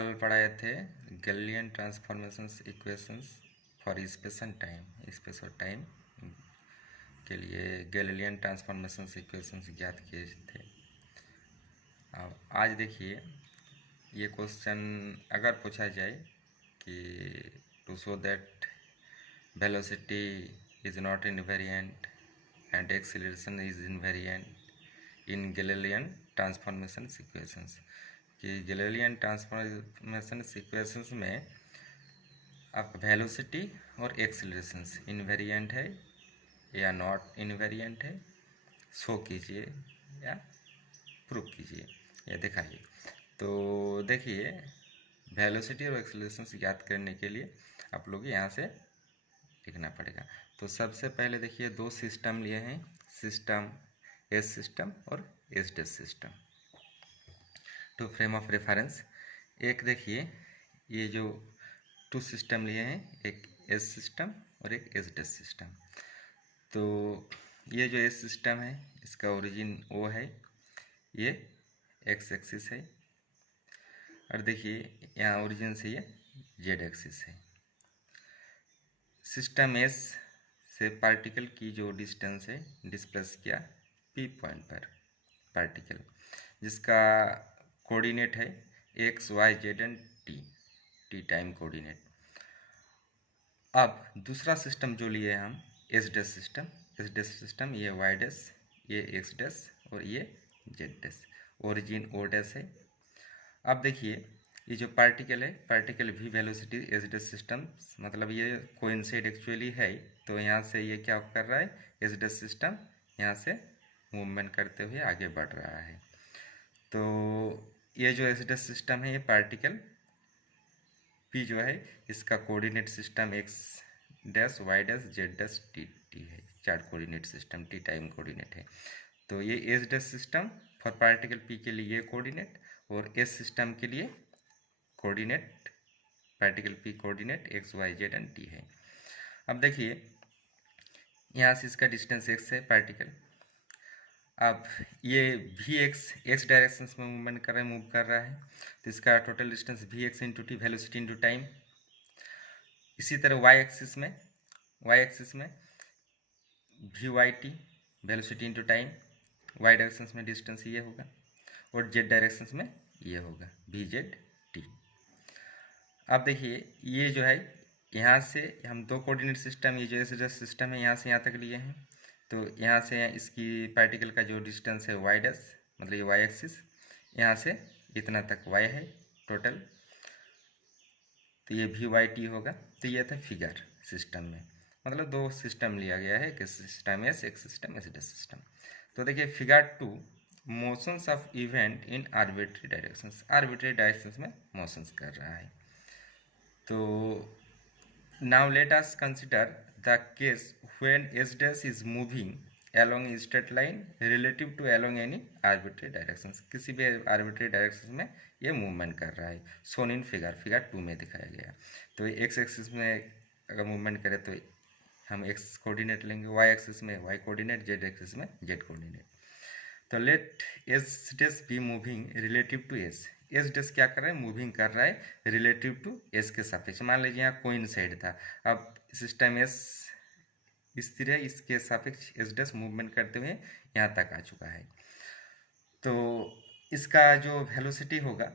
कल पढ़ाए थे Galilean transformations equations for space and time, space और टाइम के लिए गैलीलियन ट्रांसफॉर्मेशंस इक्वेशंस ज्ञात किए थे। अब आज देखिए ये क्वेश्चन अगर पूछा जाए कि to show that velocity is not invariant and acceleration is invariant in Galilean transformation equations, कि गैलीलियन ट्रांसफॉर्मेशन इक्वेशंस में अब वेलोसिटी और एक्सीलरेशंस इनवेरिएंट है या नॉट इनवेरिएंट है, शो कीजिए या प्रूव कीजिए या दिखाइए। तो देखिए वेलोसिटी और एक्सीलरेशंस ज्ञात करने के लिए आप लोग यहाँ से लिखना पड़ेगा। तो सबसे पहले देखिए दो सिस्टम लिए हैं, सिस्टम एस सिस्टम और S dash system. Two frame of reference, एक देखिए ये जो टू सिस्टम लिए हैं, एक एस सिस्टम और एक एस डैश सिस्टम। तो ये जो एस सिस्टम है इसका ओरिजिन ओ है, ये एक्स एक्सिस है, और देखिए यहाँ ओरिजिन से ये जेड एक्सिस है। सिस्टम एस से पार्टिकल की जो डिस्टेंस है डिस्प्लेस किया पी पॉइंट पर पार्टिकल, जिसका कोऑर्डिनेट है X Y Z and T time coordinate. अब दूसरा सिस्टम जो लिए हम एस डैश सिस्टम, ये वाई डैश, ये एक्स डैश और ये Z dash, origin O dash है। अब देखिए ये जो पार्टिकल है, पार्टिकल भी वेलोसिटी एस डैश सिस्टम, मतलब ये कोइंसाइड एक्चुअली है, तो यहाँ से ये क्या कर रहा है, एस डैश सिस्टम यहाँ से मूवमेंट करते हुए आगे बढ़ रहा है। तो ये जो एस डैश सिस्टम है, ये पार्टिकल पी जो है इसका coordinate system X dash Y dash Z dash T है, chart coordinate system, T time coordinate है। तो ये S dash system for particle P के लिए ये कोऑर्डिनेट, और एस सिस्टम के लिए coordinate particle P coordinate X Y Z and T है। अब देखिए यहाँ से इसका डिस्टेंस एक्स है पार्टिकल। अब ये भी एक्स डायरेक्शन में मूवमेंट कर रहा है, मूव कर रहा है, तो इसका टोटल डिस्टेंस भी X into T, velocity into time. इसी तरह वाई एक्सिस में भी Y T, velocity into time, Y direction में डिस्टेंस ये होगा, और जेड डायरेक्शन में ये होगा वी जेड टी। अब देखिए ये जो है यहाँ से हम दो कोऑर्डिनेट सिस्टम, ये जो एस डैश सिस्टम है यहाँ से यहाँ तक लिए हैं, तो यहाँ से इसकी पार्टिकल का जो डिस्टेंस है वाई डैश, मतलब ये वाई एक्सिस, यहाँ से इतना तक वाई है टोटल, तो ये भी वाई टी होगा। तो ये था फिगर सिस्टम में, मतलब दो सिस्टम लिया गया है, एक सिस्टम एस, एक सिस्टम एस डैश सिस्टम। तो देखिए figure 2, motions of event in arbitrary directions, arbitrary directions में मोशंस कर रहा है। तो now let us consider the case when s dash is moving along a straight line relative to along any arbitrary directions, किसी भी arbitrary directions में ये movement कर रहा है, shown in फिगर 2 में दिखाया गया। तो एक्स एक्सिस में अगर मूवमेंट करे तो हम एक्स कोऑर्डिनेट लेंगे, वाई एक्सिस में वाई कोऑर्डिनेट, जेड एक्सिस में जेड कोऑर्डिनेट। तो let S dash be moving relative to S, S dash क्या कर रहा है, मूविंग कर रहा है रिलेटिव टू एस के सापेक्ष। मान लीजिए यहाँ कोइंसाइड था, अब सिस्टम एस स्थिर है, इसके सापेक्ष एस डैश मूवमेंट करते हुए यहाँ तक आ चुका है। तो इसका जो वेलोसिटी होगा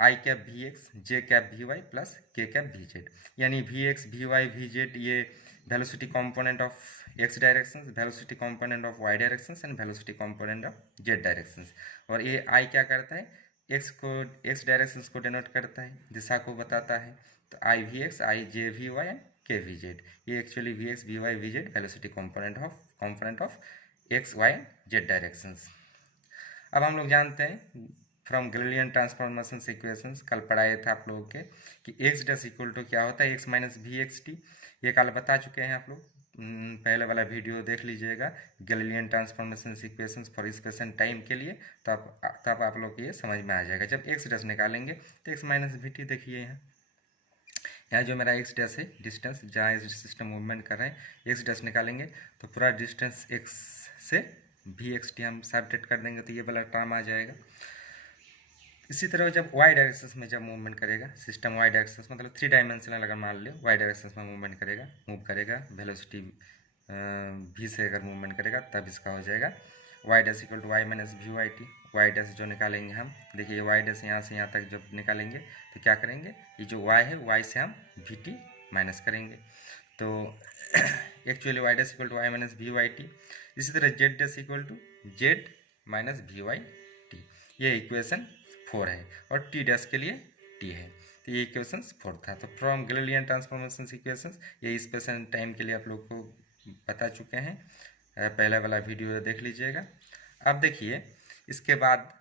I cap V X, J cap V Y plus K cap V Z, यानी V X V Y V Z ये velocity component of X directions, velocity component of Y directions and velocity component of Z directions. और ये आई क्या करता है, x directions को denote करता है, दिशा को बताता है। तो I V X, I J V Y and K V Z, ये actually V X V Y V Z velocity component of X Y Z directions. अब हम लोग जानते हैं फ्रॉम गैलीलियन ट्रांसफॉर्मेशन इक्वेशंस, कल पढ़ाए थे आप लोगों के कि एक्स डैश इक्वल टू क्या होता है, X minus V X T, ये कल बता चुके हैं आप लोग, पहले वाला वीडियो देख लीजिएगा Galilean transformation equations for space and time के लिए, तब आप लोग को ये समझ में आ जाएगा। जब एक्स डैश निकालेंगे तो एक्स माइनस वी टी, देखिए यहाँ जो मेरा एक्स डैश है डिस्टेंस जहाँ सिस्टम मूवमेंट कर रहे हैं, एक्स डैश निकालेंगे तो पूरा डिस्टेंस एक्स से वी एक्स टी हम सब्ट्रैक्ट कर देंगे, तो ये वाला टर्म आ जाएगा। इसी तरह जब वाई डायरेक्शन में जब मूवमेंट करेगा सिस्टम, वाई डायरेक्शन मतलब 3 डायमेंशनल अगर मान लो वाई डायरेक्शन में मूवमेंट मूव करेगा वेलोसिटी भी से अगर मूवमेंट करेगा तब इसका हो जाएगा Y dash equal to Y minus V Y T. Y dash जो निकालेंगे हम, देखिए ये वाई डैश यहाँ से यहाँ तक जब निकालेंगे तो क्या करेंगे, ये जो वाई है वाई से हम वी टी माइनस करेंगे, तो actually Y dash equal to Y minus V Y T. इसी तरह Z dash equal to Z minus V Y T, ये इक्वेशन 4 है, और टी डैश के लिए टी है। तो ये इक्वेशन 4 था। तो फ्रॉम गैलीलियन ट्रांसफॉर्मेशन इक्वेशंस, ये स्पेस एंड टाइम के लिए आप लोग को बता चुके हैं, पहला वाला वीडियो देख लीजिएगा। अब देखिए इसके बाद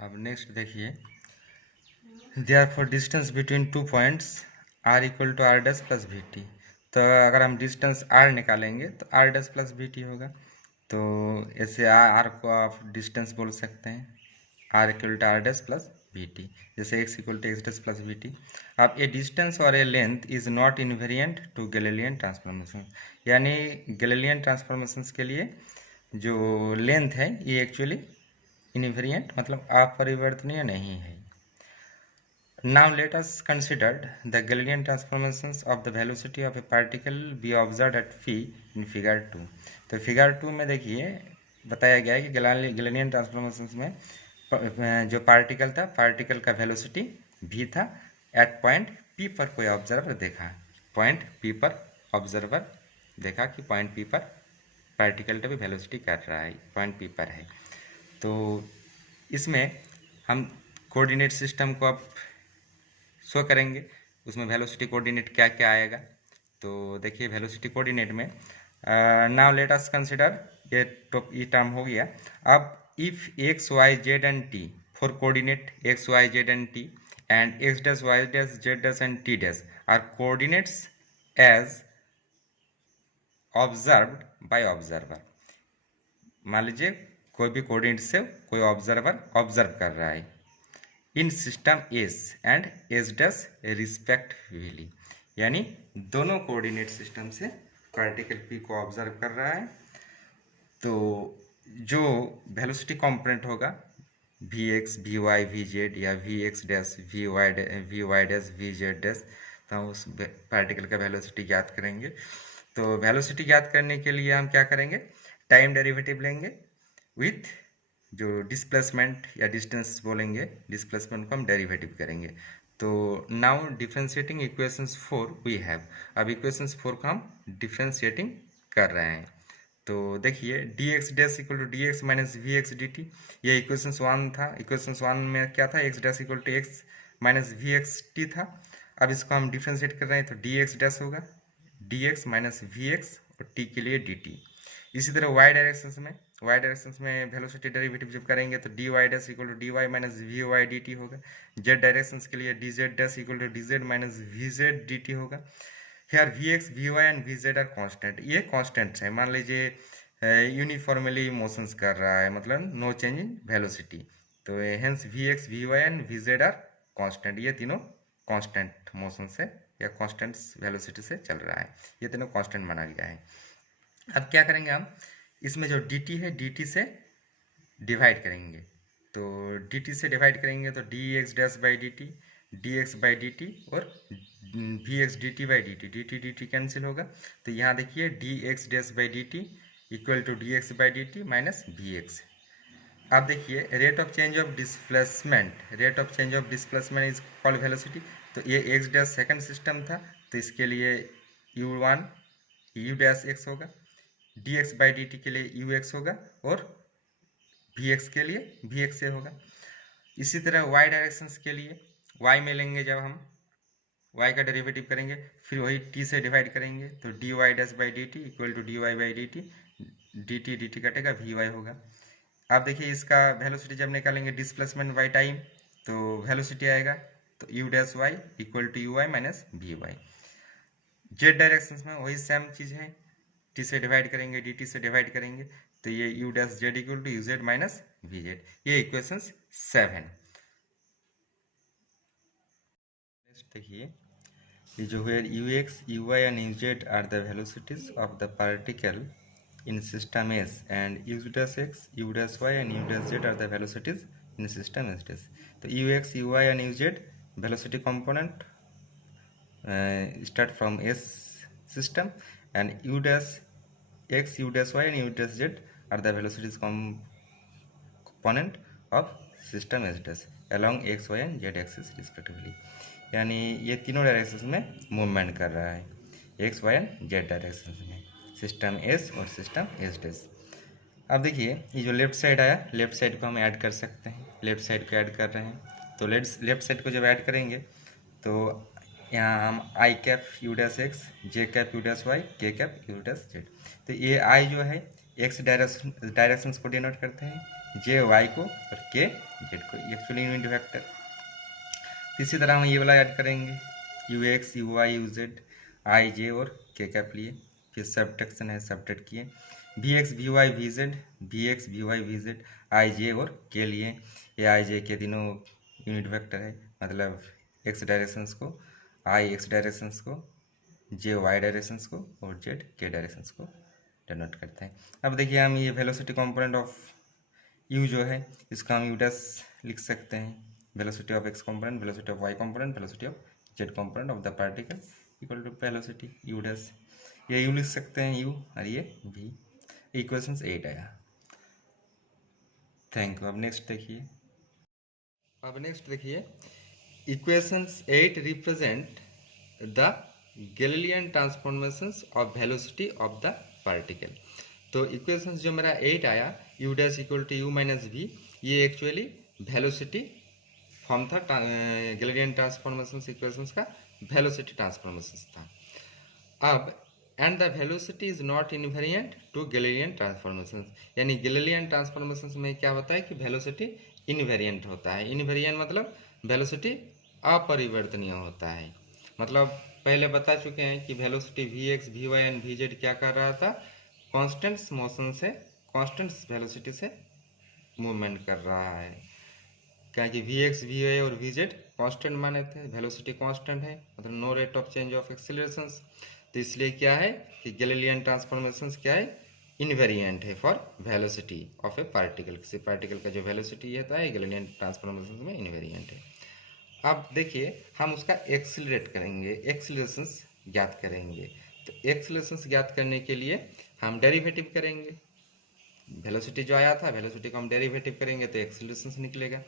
अब नेक्स्ट देखिए, therefore distance between 2 points are equal to R dash plus V T. तो अगर हम डिस्टेंस आर निकालेंगे तो R dash plus V T होगा। तो ऐसे आर को आप डिस्टेंस बोल सकते हैं, R equal to R dash plus V T, जैसे X equal to X dash plus V T. अब ए डिस्टेंस और a length is not invariant to Galilean transformation, यानी गैलीलियन ट्रांसफॉर्मेशन के लिए जो लेंथ है ये एक्चुअली इनवेरिएंट मतलब अपरिवर्तनीय नहीं है। Now let us consider the Galilean transformations of the velocity of a particle be observed at phi in figure 2। तो फिगर 2 में देखिए बताया गया है कि गैलीलियन ट्रांसफॉर्मेशंस में जो पार्टिकल था, पार्टिकल का वेलोसिटी v था, एट पॉइंट p पर कोई ऑब्जर्वर देखा, पॉइंट p पर ऑब्जर्वर देखा कि पॉइंट p पर पार्टिकल का भी वेलोसिटी कर रहा है, पॉइंट p पर है। तो इसमें हम कोऑर्डिनेट सिस्टम को अब शो करेंगे, उसमें वेलोसिटी कोऑर्डिनेट क्या क्या आएगा। तो देखिए वेलोसिटी कोऑर्डिनेट में नाउ लेट अस कंसिडर, ये टर्म हो गया। अब if X Y Z and T, for coordinate X Y Z and T and X dash Y dash Z dash and T dash are coordinates as observed by observer. मान लीजिए कोई भी coordinate से कोई observer observe कर रहा है in system S and S dash respectively, यानी दोनों कोऑर्डिनेट सिस्टम से पार्टिकल पी को ऑब्जर्व कर रहा है। तो जो वेलोसिटी कंपोनेंट होगा V X V Y V Z या V X dash V Y dash V Z dash, तो हम उस पार्टिकल का वेलोसिटी ज्ञात करेंगे। तो वेलोसिटी ज्ञात करने के लिए हम क्या करेंगे, टाइम डेरिवेटिव लेंगे विथ जो डिस्प्लेसमेंट या डिस्टेंस बोलेंगे, डिस्प्लेसमेंट को हम डेरिवेटिव करेंगे। तो now differentiating equations 4 we have, अब इक्वेशंस 4 को हम डिफरेंशिएटिंग कर रहे हैं। तो देखिए D X dash equal to D X minus V X D T, ये इक्वेशंस 1 था। इक्वेशंस 1 में क्या था, X dash equal to X minus V X T था। अब इसको हम डिफरेंशिएट कर रहे हैं तो डी एक्स डैश होगा D X minus V X और टी के लिए डी टी। इसी तरह वाई डायरेक्शन में वेलोसिटी डेरिवेटिव जब करेंगे तो D Y dash equal to D Y minus V Y D T होगा। जेड डायरेक्शन के लिए D Z dash equal to D Z minus V Z D T होगा। Here V X V Y and V Z are constant, ये constants है। मान लीजिए uniformly motions कर रहा है, मतलब नो चेंज इन वेलोसिटी, तो hence V X V Y and V Z are constant, ये तीनों कॉन्स्टेंट मोशन से या कॉन्स्टेंट वेलोसिटी से चल रहा है, ये तीनों कॉन्स्टेंट माना गया है। अब क्या करेंगे हम, इसमें जो dt है dt से डिवाइड करेंगे। तो dt से डिवाइड करेंगे तो D X dash by D T, D X by D T और V X D T by D T, D T D T cancel होगा। तो यहाँ देखिए D X dash by D T equal to D X by D T minus V X. अब देखिए rate of change of displacement, rate of change of displacement is called velocity. तो ये X dash second system था, तो इसके लिए u1 u dash x होगा, D X by D T के लिए यू एक्स होगा और वी एक्स के लिए वी एक्स से होगा। इसी तरह वाई डायरेक्शंस के लिए वाई में लेंगे, जब हम वाई का डेरिवेटिव करेंगे फिर वही टी से डिवाइड करेंगे तो D Y dash by D T equal to D Y by D T कटेगा वी वाई होगा। आप देखिए इसका वेलोसिटी जब निकालेंगे डिस्प्लेसमेंट बाई टाइम, तो वेलोसिटी आएगा तो U dash Y equal to U Y minus V Y. Z directions में वही सेम चीज़ है, टी से डिवाइड करेंगे डी टी से डिवाइड करेंगे तो ये U dash Z equal to U Z minus V Z, ये इक्वेशंस 7। देखिए ये जो है U X U Y and U Z are the velocities of the particle in system S, and u dash x, u dash y, and u dash z are the velocities in system S dash. So ux, uy, and uz velocity component start from S system, and u dash x, u dash y, and u dash z are the velocities component of system S dash along x, y, and z axis respectively. यानी ये तीनों directions में movement कर रहा है, X Y and Z directions में, system S और system S dash. अब देखिए ये जो लेफ्ट साइड आया, लेफ्ट साइड को हम ऐड कर सकते हैं, लेफ्ट साइड को ऐड कर रहे हैं, तो लेफ्ट साइड को जब ऐड करेंगे तो यहाँ हम I cap U dash X, J cap U dash Y, K cap U dash Z, तो ये आई जो है एक्स डायरेक्शंस को डिनोट करते हैं, जे वाई को और के जेड को, एक्चुअली यूनिट वेक्टर। इसी तरह हम ये वाला ऐड करेंगे, U X, U Y, U Z, I J और के कैप लिए, फिर सब्ट्रैक्शन है, सब्ट्रैक्ट किए, V X, V Y, V Z, V X, V Y, V Z, I J और के लिए। ये आई जे के तीनों यूनिट वेक्टर है, मतलब एक्स डायरेक्शंस को, आई एक्स डायरेक्शंस को, जे वाई डायरेक्शंस को और जेड के डायरेक्शंस को डिनोट करते हैं। अब देखिए हम ये वेलोसिटी कंपोनेंट ऑफ यू जो है इसका हम यू डैश लिख सकते हैं, velocity of x component, velocity of y component, velocity of z component of the particle equal to velocity u dash, ये u लिख सकते हैं u और ये v। इक्वेशंस 8 आया। Thank you. अब नेक्स्ट देखिए equations 8 represent the Galilean transformations of velocity of the particle. तो इक्वेशंस जो मेरा 8 आया, u dash equal to u minus v, ये एक्चुअली वेलोसिटी फॉर्म था, गैलीलियन ट्रांसफॉर्मेशंस इक्वेशंस का वेलोसिटी ट्रांसफॉर्मेशंस था। अब and the velocity is not invariant to Galilean transformations, यानी गैलीलियन ट्रांसफॉर्मेशंस में क्या होता है कि वेलोसिटी इनवेरिएंट होता है। इनवेरिएंट मतलब वेलोसिटी अपरिवर्तनीय होता है। मतलब पहले बता चुके हैं कि velocity V X, V Y and V Z क्या कर रहा था, कांस्टेंट मोशन से, कांस्टेंट वेलोसिटी से मूवमेंट कर रहा है। क्या कि वी एक्स, वी वाई और वी जेड कॉन्स्टेंट माने थे, वेलोसिटी कॉन्स्टेंट है, मतलब no rate of change of accelerations, तो इसलिए क्या है कि गैलीलियन ट्रांसफॉर्मेशंस क्या है, इनवेरिएंट है for velocity of A particle. किसी पार्टिकल का जो वेलोसिटी होता है गैलीलियन ट्रांसफॉर्मेशंस में इनवेरिएंट है। अब देखिए हम उसका एक्सीलरेट करेंगे, एक्सीलरेशंस ज्ञात करेंगे। तो एक्सीलरेशंस ज्ञात करने के लिए हम डेरिवेटिव करेंगे, वेलोसिटी जो आया था वेलोसिटी को हम डेरिवेटिव करेंगे तो एक्सीलरेशंस निकलेगा।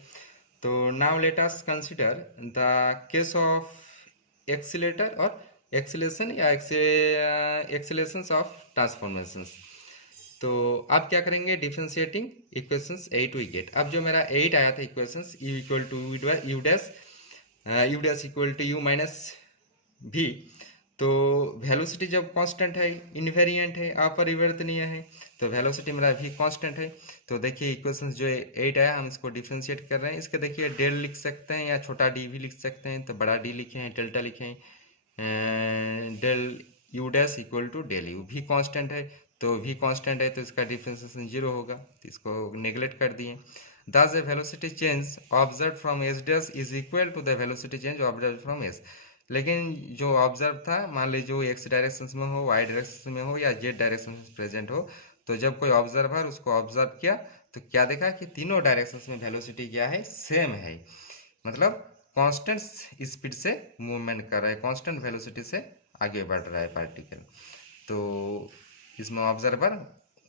तो now let us consider the case of accelerator और एक्सीलेशन या एक्सीलेशंस ऑफ ट्रांसफॉर्मेशंस। तो आप क्या करेंगे, डिफरेंशिएटिंग इक्वेशंस 8 वी गेट। अब जो मेरा 8 आया था equations, u equal to u dash equal to u minus v, तो वेलोसिटी जब कांस्टेंट है, इनवेरिएंट है, अपरिवर्तनीय है, तो वेलोसिटी मेरा v कांस्टेंट है। तो देखिए इक्वेशंस जो 8 आया हम इसको डिफरेंशिएट कर रहे हैं। इसके देखिए डेल लिख सकते हैं या छोटा डी भी लिख सकते हैं, तो बड़ा डी लिखे हैं, डेल्टा लिखे हैं, del you dash equal to del u, v constant है, तो v कांस्टेंट है तो इसका डिफरेंशिएशन 0 होगा, तो इसको नेग्लेक्ट कर दिए। Thus, a velocity change observed from s dash is equal to the velocity change observed from s। लेकिन जो ऑब्जर्व था, मान लीजिए जो एक्स डायरेक्शन में हो, वाई डायरेक्शन में हो या जेड डायरेक्शन में प्रेजेंट हो, तो जब कोई ऑब्जर्वर उसको ऑब्जर्व किया तो क्या देखा कि तीनों डायरेक्शंस में वेलोसिटी क्या है, सेम है, मतलब कांस्टेंट स्पीड से मूवमेंट कर रहा है, कांस्टेंट वेलोसिटी से आगे बढ़ रहा है पार्टिकल। तो इसमें ऑब्जर्वर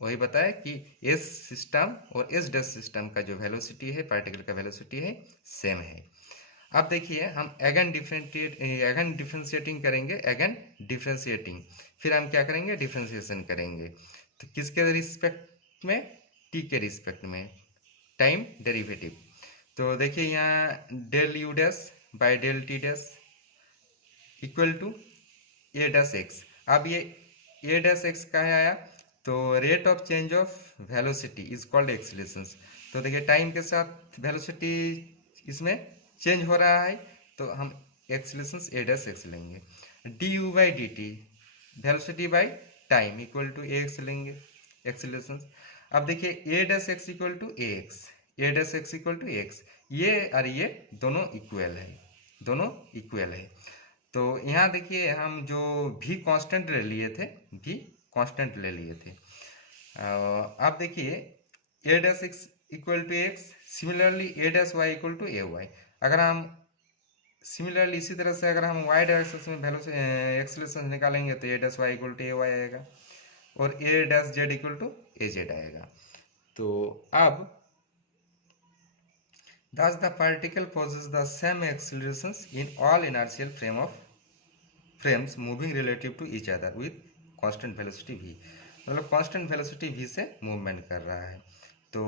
वही बताया कि एस सिस्टम और एस डैश सिस्टम का जो वेलोसिटी है, पार्टिकल का वेलोसिटी है, सेम है। अब देखिए हम अगेन डिफरेंशिएटिंग करेंगे, अगेन डिफरेंशिएटिंग, फिर हम क्या करेंगे, डिफरेंशिएशन करेंगे। तो किसके रिस्पेक्ट में, टी के रिस्पेक्ट में, टाइम डेरिवेटिव। तो देखिए यहाँ del you dash by del T dash equal to A dash X. अब ये ए डैश एक्स का है आया, तो rate of change of velocity is called accelerations. तो देखिए टाइम के साथ वेलोसिटी इसमें चेंज हो रहा है, तो हम एक्सीलरेशंस ए डैश एक्स लेंगे। D U by D T, velocity by time equal to A X लेंगे, एक्सीलरेशंस। अब देखिए A dash X equal to A X, A dash X equal to X, ये और ये दोनों इक्वल है, दोनों इक्वल है। तो यहाँ देखिए हम जो भी कांस्टेंट ले लिए थे, भी कांस्टेंट ले लिए थे, आप देखिए A dash X equal to X, similarly A dash Y equal to A Y. अगर हम सिमिलरली इसी तरह से अगर हम वाई डायरेक्शन में वैल्यू एक्सेलरेशन निकालेंगे तो A dash Y equal to A Y आएगा और A dash Z equal to A Z आएगा। तो अब thus the particle possesses the same accelerations in all inertial frames moving relative to each other with constant velocity v। मतलब constant velocity v से movement कर रहा है। तो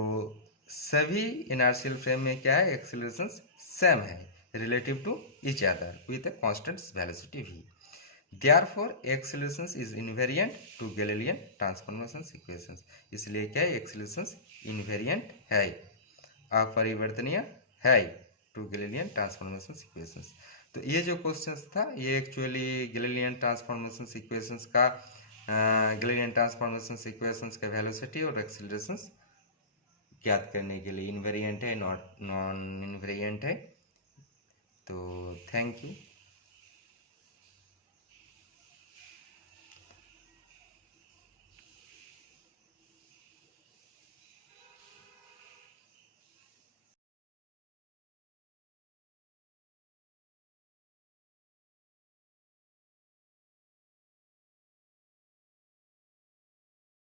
सभी inertial फ्रेम में क्या है, एक्सेलरेशंस सेम है relative to each other with a constant velocity v। Therefore accelerations is invariant to Galilean transformations equations। इसलिए क्या है, एक्सेलरेशंस इनवेरिएंट है, अपरिवर्तनीय है टू गैलीलियन ट्रांसफॉर्मेशन इक्वेशंस। तो ये जो क्वेश्चंस था ये एक्चुअली गैलीलियन ट्रांसफॉर्मेशन इक्वेशंस का गैलीलियन ट्रांसफॉर्मेशन इक्वेशंस का वेलोसिटी और एक्सेलरेशंस ज्ञात करने के लिए इनवेरिएंट है, नॉन इनवेरिएंट है। तो थैंक यू।